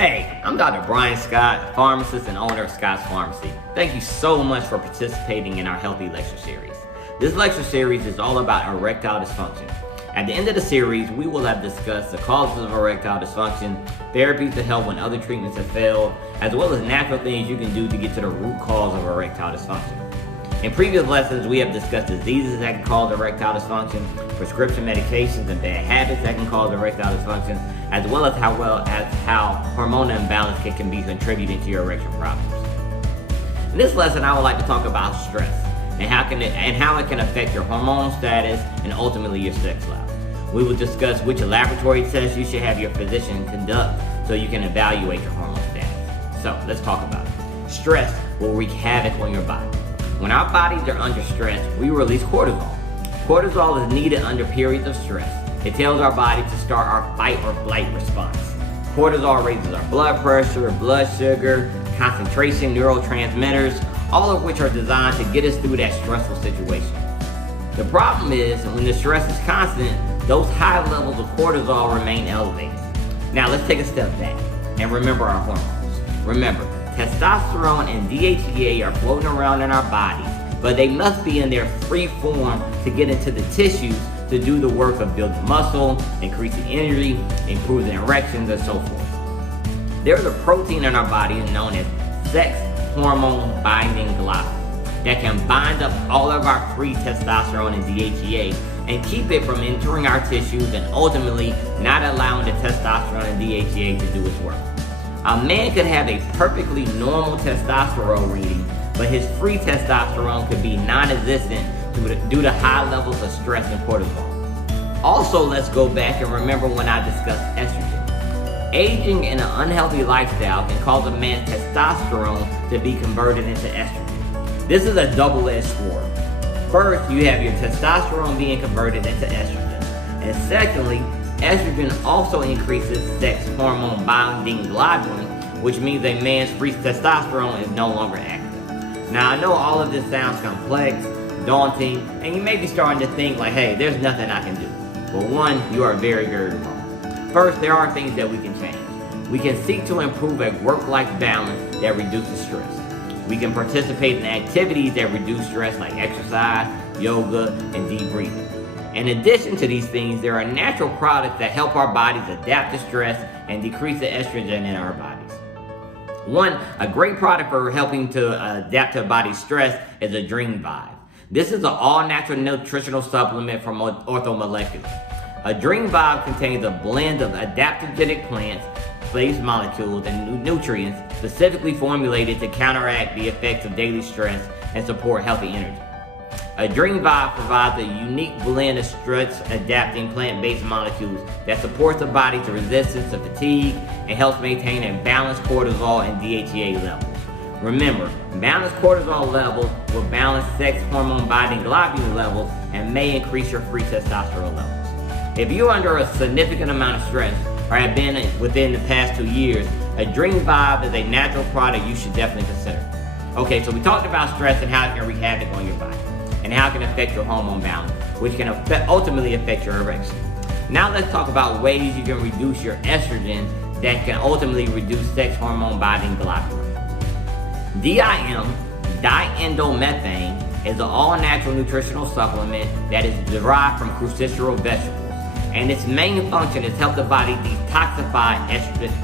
Hey, I'm Dr. Brian Scott, pharmacist and owner of Scott's Pharmacy. Thank you so much for participating in our Healthy Lecture Series. This lecture series is all about erectile dysfunction. At the end of the series, we will have discussed the causes of erectile dysfunction, therapies to help when other treatments have failed, as well as natural things you can do to get to the root cause of erectile dysfunction. In previous lessons, we have discussed diseases that can cause erectile dysfunction, prescription medications and bad habits that can cause erectile dysfunction, as well as how hormonal imbalance can be contributing to your erection problems. In this lesson, I would like to talk about stress and how it can affect your hormonal status and ultimately your sex life. We will discuss which laboratory tests you should have your physician conduct so you can evaluate your hormone status. So let's talk about it. Stress will wreak havoc on your body. When our bodies are under stress, we release cortisol. Cortisol is needed under periods of stress. It tells our body to start our fight or flight response. Cortisol raises our blood pressure, blood sugar, concentration, neurotransmitters, all of which are designed to get us through that stressful situation. The problem is, when the stress is constant, those high levels of cortisol remain elevated. Now let's take a step back and remember our hormones. Remember, testosterone and DHEA are floating around in our bodies, but they must be in their free form to get into the tissues to do the work of building muscle, increasing energy, improving erections, and so forth. There's a protein in our bodies known as sex hormone binding globulin that can bind up all of our free testosterone and DHEA and keep it from entering our tissues and ultimately not allowing the testosterone and DHEA to do its work. A man could have a perfectly normal testosterone reading, but his free testosterone could be non-existent due to high levels of stress and cortisol. Also, let's go back and remember when I discussed estrogen. Aging in an unhealthy lifestyle can cause a man's testosterone to be converted into estrogen. This is a double-edged sword. First, you have your testosterone being converted into estrogen. And secondly, estrogen also increases sex hormone binding globulin, which means a man's free testosterone is no longer active. Now, I know all of this sounds complex, daunting, and you may be starting to think like, hey, there's nothing I can do. But one, you are very, very wrong. First, there are things that we can change. We can seek to improve a work-life balance that reduces stress. We can participate in activities that reduce stress like exercise, yoga, and deep breathing. In addition to these things, there are natural products that help our bodies adapt to stress and decrease the estrogen in our bodies. One, a great product for helping to adapt to a body's stress is AdreneVive. This is an all-natural nutritional supplement from Orthomolecular. AdreneVive contains a blend of adaptogenic plants-based molecules and nutrients specifically formulated to counteract the effects of daily stress and support healthy energy. AdreneVive provides a unique blend of stress-adapting plant-based molecules that supports the body to resistance to fatigue and helps maintain a balanced cortisol and DHEA levels. Remember, balanced cortisol levels will balance sex hormone binding globulin levels and may increase your free testosterone levels. If you're under a significant amount of stress or have been within the past 2 years, AdreneVive is a natural product you should definitely consider. Okay, so we talked about stress and how it can wreak havoc on your body, and how it can affect your hormone balance, which can ultimately affect your erection. Now let's talk about ways you can reduce your estrogen that can ultimately reduce sex hormone binding globulin. D.I.M, diindomethane, is an all-natural nutritional supplement that is derived from cruciferous vegetables, and its main function is to help the body detoxify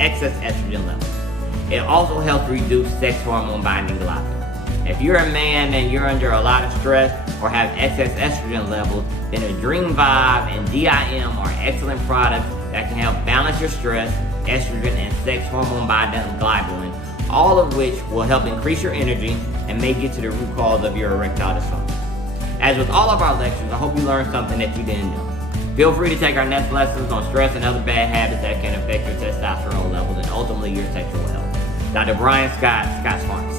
excess estrogen levels. It also helps reduce sex hormone binding globulin. If you're a man and you're under a lot of stress or have excess estrogen levels, then AdreneVive and D.I.M are excellent products that can help balance your stress, estrogen, and sex hormone binding globulin, all of which will help increase your energy and may get to the root cause of your erectile dysfunction. As with all of our lectures, I hope you learned something that you didn't know. Feel free to take our next lessons on stress and other bad habits that can affect your testosterone levels and ultimately your sexual health. Dr. Brian Scott, Scott's Pharmacy.